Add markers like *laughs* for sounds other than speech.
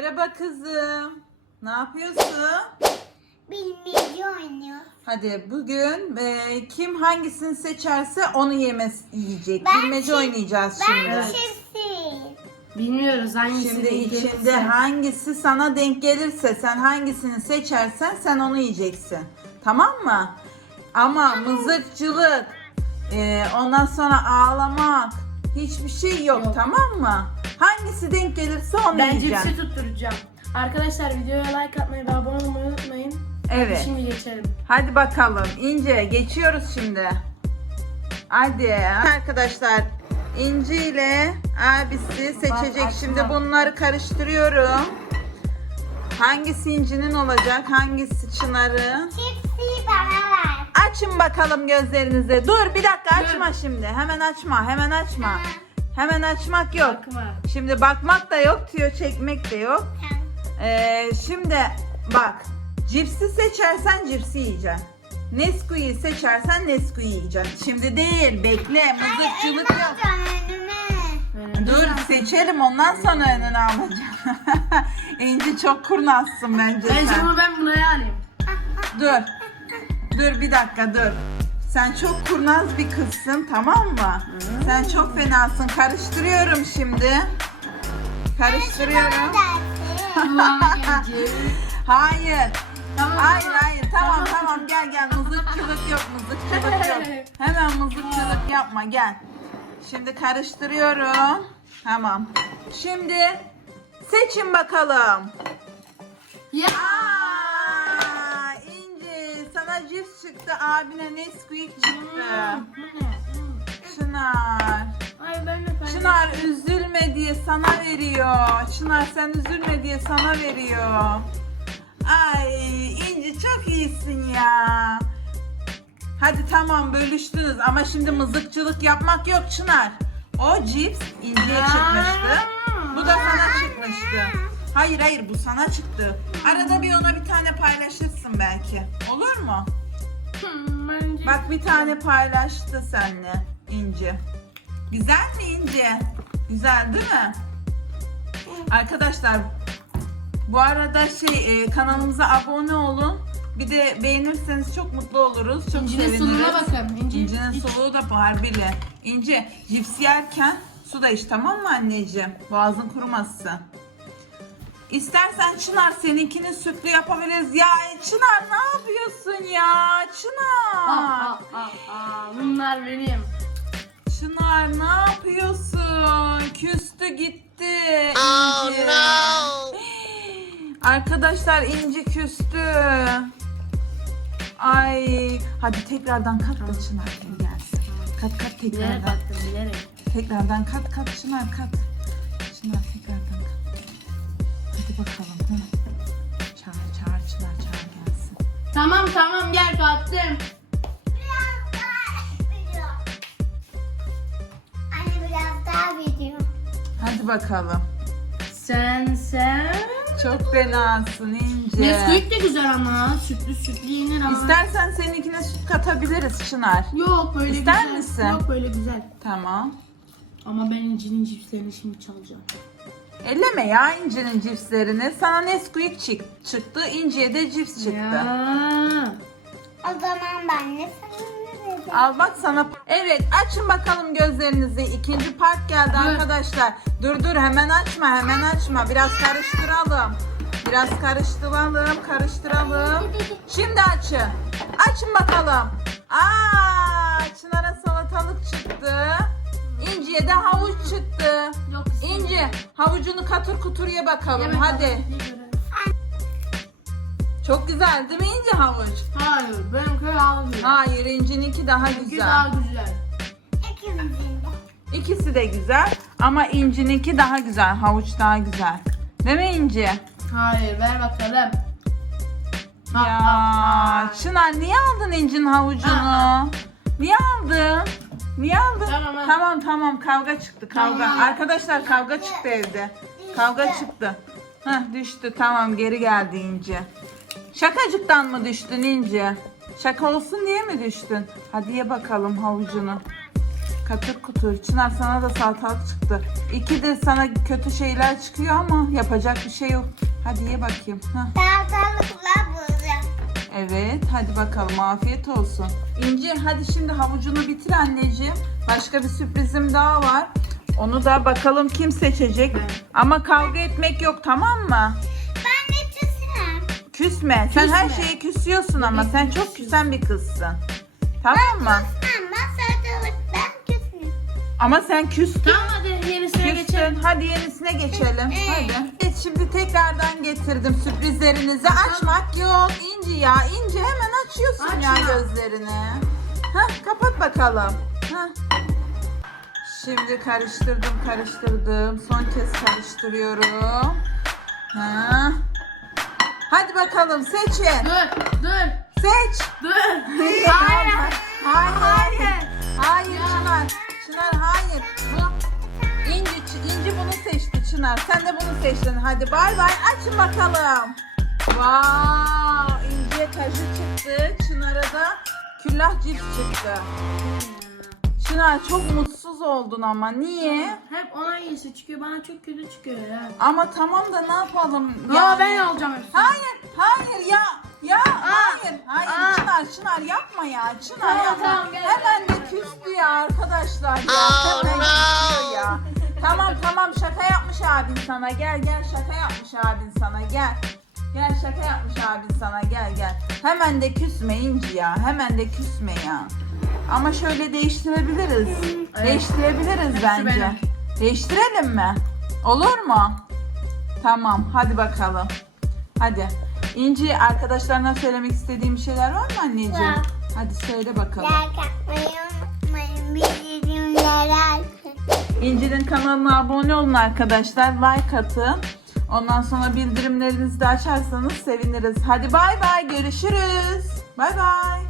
Merhaba kızım. Ne yapıyorsun? Bilmece oynuyor. Hadi bugün e, kim hangisini seçerse onu yemez yiyecek. Ben Bilmece çift- oynayacağız Ben şimdi. çiftiyim. Bilmiyoruz hangisi Şimdi denk içinde hangisi sana denk gelirse sen hangisini seçersen sen onu yiyeceksin. Tamam mı? Ama mızıkçılık, e, ondan sonra ağlamak hiçbir şey yok, Yok. tamam mı? Hangisi denk gelirse onu Ben yiyeceksin. cipsi tutturacağım. Arkadaşlar videoya like atmayı ve abone olmayı unutmayın. Evet. Şimdi geçelim. Hadi bakalım İnce geçiyoruz şimdi. Hadi arkadaşlar İnci ile abisi seçecek. Şimdi bunları karıştırıyorum. Hangisi İnci'nin olacak? Hangisi Çınar'ın? Çiftliği bana ver. Açın bakalım gözlerinizi. Dur bir dakika Dur. açma şimdi. Hemen açma. Hemen açma. Hemen açmak yok. Bakma. Şimdi bakmak da yok. Tüyo çekmek de yok. Ee, şimdi bak cipsi seçersen cipsi yiyeceksin. Nesquik'i seçersen Nesquik yiyeceksin. Şimdi değil bekle mızıkçılık yok. Ee, Dur seçelim ondan sonra önüne alacağım. *laughs* İnci çok kurnazsın bence Bence sen. bunu ben buraya alayım. Dur. Dur bir dakika dur. Sen çok kurnaz bir kızsın tamam mı? Sen çok fenasın. Karıştırıyorum şimdi. Karıştırıyorum. *laughs* Hayır. Tamam, Hayır tamam. hayır tamam tamam gel gel mızıkçılık yok mızıkçılık yok. *laughs* Hemen mızıkçılık yapma gel. Şimdi karıştırıyorum. Tamam. Şimdi seçin bakalım. Ya. Aa, Cips çıktı abine Nesquik çıktı. Ne? Çınar. Ay ben de. Çınar üzülme diye sana veriyor. Çınar sen üzülme diye sana veriyor. Ay İnci çok iyisin ya. Hadi tamam bölüştünüz ama şimdi mızıkçılık yapmak yok Çınar. O cips İnci'ye çıkmıştı. Bu da sana çıkmıştı. Hayır hayır bu sana çıktı. Arada bir ona bir tane paylaşırsın belki. Olur mu? Hmm, bence- Bak bir tane paylaştı seninle İnci. Güzel mi İnci? Güzel değil mi? Arkadaşlar bu arada şey e, kanalımıza abone olun. Bir de beğenirseniz çok mutlu oluruz. Çok İncinin seviniriz. soluğuna bakın. İnci- İncinin iç. soluğu da barbili. İnci cips yerken su da iç tamam mı anneciğim? Boğazın kurumasın. İstersen Çınar seninkini sütlü yapabiliriz. Ya Çınar ne yapıyorsun ya? Çınar. Aa, aa, aa, aa, Bunlar benim. Çınar ne yapıyorsun? Küstü gitti. Oh, İnci. *gasps* Arkadaşlar İnci küstü. Ay, hadi tekrardan kat da Çınar gelsin. Kat kat Bilerek tekrardan. baktım bilerek. Tekrardan kat kat Çınar kat. Bakalım. Hı. Çağır çağır Çınar çağır gelsin. Tamam tamam gel kattım. Biraz daha video. Anne biraz daha video. Hadi bakalım. Sen sen. Çok fenasın İnci. Nesquik de güzel ama sütlü sütlü yenir ama. İstersen seninkine süt katabiliriz Çınar. Yok böyle İster güzel. misin? Yok böyle güzel. Tamam. Ama ben incinin cipslerini şimdi çalacağım. Elleme ya İnci'nin cipslerini. Sana Nesquik çık- çıktı. İnci'ye de cips çıktı. Ya. O zaman ben de sana ne dedim? Al bak sana. Evet açın bakalım gözlerinizi. İkinci part geldi Dur. arkadaşlar. Dur dur hemen açma hemen açma. Biraz karıştıralım. Biraz karıştıralım karıştıralım. Şimdi açın. Açın bakalım. Aa, Çınar'a salatalık çıktı. İnci'ye de havuç çıktı. İnci havucunu katır kutur ye bakalım Yemek hadi. Çok güzel değil mi İnci havuç? Hayır benimki daha güzel. Hayır İnci'ninki daha Benimki güzel. daha güzel. İkisi de güzel ama İnci'ninki daha güzel. Havuç daha güzel. Değil mi İnci? Hayır ver bakalım. Ya. Çınar niye aldın İnci'nin havucunu? Niye aldın? Niye aldın? Tamam, ha. tamam tamam kavga çıktı kavga. Tamam. Arkadaşlar kavga çıktı evde. Kavga çıktı. Heh düştü tamam geri geldi İnci. Şakacıktan mı düştün İnci? Şaka olsun diye mi düştün? Hadi ye bakalım havucunu. Katır kutur. Çınar sana da salatalık çıktı. İki de sana kötü şeyler çıkıyor ama yapacak bir şey yok. Hadi ye bakayım. Heh. Tahtalıklar bulacağım. Evet hadi bakalım afiyet olsun. İnci hadi şimdi havucunu bitir anneciğim. Başka bir sürprizim daha var. Onu da bakalım kim seçecek. Ama kavga etmek yok tamam mı? Ben de çizsem. Küsme. Sen her Küsme. şeye küsüyorsun ama sen çok küsen bir kızsın. Tamam mı? Ben tahtalıktan küsmüyorum. Ama sen küstün. Tamam hadi yenisine geçelim. Küstün. Hadi yenisine geçelim. Evet. Hadi. Evet şimdi tekrardan getirdim sürprizlerinizi. Açmak yok. İnci ya. İnci hemen açıyorsun Açma. ya gözlerini. Hah kapat bakalım. Hah. Şimdi karıştırdım karıştırdım. Son kez karıştırıyorum. Ha. Hadi bakalım seçin. Dur dur Seç. dur. *laughs* Hayır. Hayır. Hayır. Hayır. Hayır Çınar. Çınar hayır. Bu İnci, İnci bunu seçti Çınar. Sen de bunu seçtin. Hadi bay bay. Açın bakalım. Wow. İnci'ye kaju çıktı. Çınar'a da küllah cips çıktı. Çınar çok mutsuz oldun ama. Niye? Hep ona iyisi çıkıyor bana çok kötü çıkıyor ya. Ama tamam da ne yapalım? Ya ben alacağım hepsini. Hayır, hayır ya. Ya hayır, hayır aa. Çınar, Çınar yapma ya. Çınar Tamam, yapma. tamam, gel, Hemen de küstü ya arkadaşlar ya. Hemen küstü ya. Tamam tamam şaka yapmış abin sana. Gel gel şaka yapmış abin sana. Gel. Gel şaka yapmış abin sana. Gel gel. Hemen de küsme İnci ya. Hemen de küsme ya. Ama şöyle değiştirebiliriz. Evet. Değiştirebiliriz Hepsi bence. benim. Değiştirelim mi? Olur mu? Tamam, hadi bakalım. Hadi. İnci, arkadaşlarına söylemek istediğim bir şeyler var mı anneciğim? Var. Hadi söyle bakalım. Like atmayı unutmayın. Bildirimleri açın. İnci'nin kanalına abone olun arkadaşlar. Like atın. Ondan sonra bildirimlerinizi de açarsanız seviniriz. Hadi bay bay, görüşürüz. Bay bay.